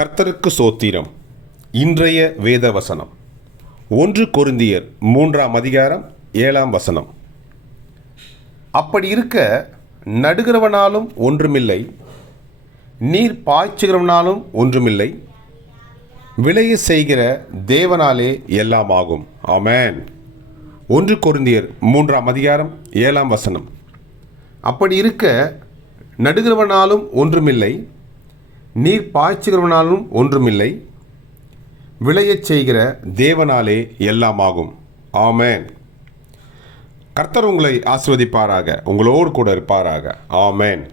கர்த்தருக்கு சோத்திரம். இன்றைய வேத வசனம் ஒன்று கொருந்தியர் மூன்றாம் அதிகாரம் ஏழாம் வசனம். அப்படி இருக்க நடுகிறவனாலும் ஒன்றுமில்லை நீர் பாய்ச்சுகிறவனாலும் ஒன்றுமில்லை விளைய செய்கிற தேவனாலே எல்லாம் ஆகும். ஆமேன். ஒன்று கொருந்தியர் மூன்றாம் அதிகாரம் ஏழாம் வசனம். அப்படி இருக்க நடுகிறவனாலும் ஒன்றுமில்லை நீர் பாய்ச்சுகிறவனாலும் ஒன்றுமில்லை. விளையச் செய்கிற தேவனாலே எல்லாம் ஆகும். கர்த்தர் உங்களை ஆசிர்வதிப்பாராக. உங்களோடு கூட இருப்பாராக. ஆமேன்.